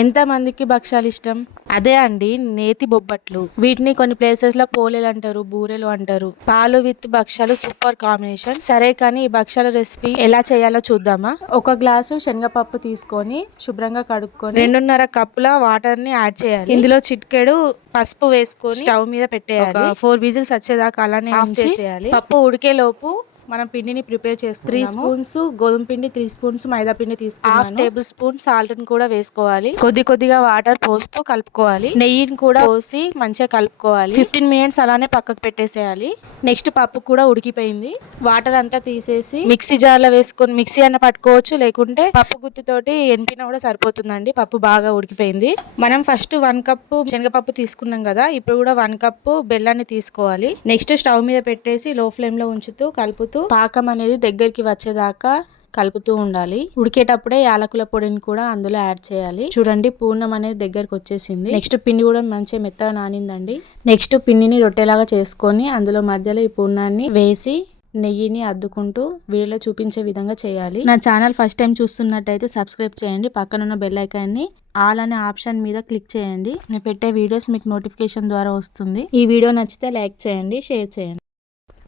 ఎంత మందికి భక్ష్యాలు ఇష్టం? అదే అండి నేతి బొబ్బట్లు. వీటిని కొన్ని ప్లేసెస్లో పోలేలు అంటారు బూరెలు అంటారు. పాలు విత్ భక్ష్యాలు సూపర్ కాంబినేషన్. సరే కానీ ఈ భక్ష్యాల రెసిపీ ఎలా చేయాలో చూద్దామా? ఒక గ్లాసు శనగపప్పు తీసుకొని శుభ్రంగా కడుక్కొని రెండున్నర కప్పుల వాటర్ని యాడ్ చేయాలి. ఇందులో చిట్కెడు పసుపు వేసుకొని స్టవ్ మీద పెట్టేయాలి. ఫోర్ విజిల్స్ వచ్చేదాకా అలానే ఆఫ్ చేసేయాలి. పప్పు ఉడికే లోపు మనం పిండిని ప్రిపేర్ చేస్తాం త్రీ స్పూన్స్ గోధుమ పిండి త్రీ స్పూన్స్ మైదా పిండి తీసుకుని హాఫ్ టేబుల్ స్పూన్ సాల్ట్ని కూడా వేసుకోవాలి. కొద్ది కొద్దిగా వాటర్ పోస్తూ కలుపుకోవాలి. నెయ్యిని కూడా పోసి మంచిగా కలుపుకోవాలి. ఫిఫ్టీన్ మినిట్స్ అలానే పక్కకు పెట్టేసేయాలి. నెక్స్ట్ పప్పు కూడా ఉడికిపోయింది. వాటర్ అంతా తీసేసి మిక్సీ జార్లో వేసుకొని మిక్సీ అన్న పట్టుకోవచ్చు లేకుంటే పప్పు గుత్తితోటి ఎనిపినా కూడా సరిపోతుందండి. పప్పు బాగా ఉడికిపోయింది. మనం ఫస్ట్ వన్ కప్పు శనగపప్పు తీసుకున్నాం కదా ఇప్పుడు కూడా వన్ కప్పు బెల్లాన్ని తీసుకోవాలి. నెక్స్ట్ స్టవ్ మీద పెట్టేసి లో ఫ్లేమ్లో ఉంచుతూ కలుపుతూ పాకం అనేది దగ్గరికి వచ్చేదాకా కలుపుతూ ఉండాలి. ఉడికేటప్పుడే యాలకుల పొడిని కూడా అందులో యాడ్ చేయాలి. చూడండి పూర్ణం అనేది దగ్గరకు వచ్చేసింది. నెక్స్ట్ పిండి కూడా మంచిగా మెత్తగా నానిందండి. నెక్స్ట్ పిండిని రొట్టెలాగా చేసుకొని అందులో మధ్యలో ఈ పూర్ణాన్ని వేసి నెయ్యిని అద్దుకుంటూ వీడియోలో చూపించే విధంగా చేయాలి. నా ఛానల్ ఫస్ట్ టైం చూస్తున్నట్టయితే సబ్స్క్రైబ్ చేయండి. పక్కనున్న బెల్ ఐకాన్ని ఆల్ అనే ఆప్షన్ మీద క్లిక్ చేయండి. నేను పెట్టే వీడియోస్ మీకు నోటిఫికేషన్ ద్వారా వస్తుంది. ఈ వీడియో నచ్చితే లైక్ చేయండి షేర్ చేయండి.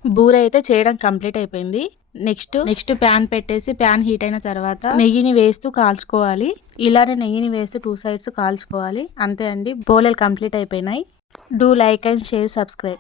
బూర అయితే చేయడం కంప్లీట్ అయిపోయింది. నెక్స్ట్ నెక్స్ట్ ప్యాన్ పెట్టేసి ప్యాన్ హీట్ అయిన తర్వాత నెయ్యిని వేస్తూ కాల్చుకోవాలి. ఇలానే నెయ్యిని వేస్తూ టూ సైడ్స్ కాల్చుకోవాలి. అంతే అండి. బోలెలు కంప్లీట్ అయిపోయినాయి. Do like and share subscribe.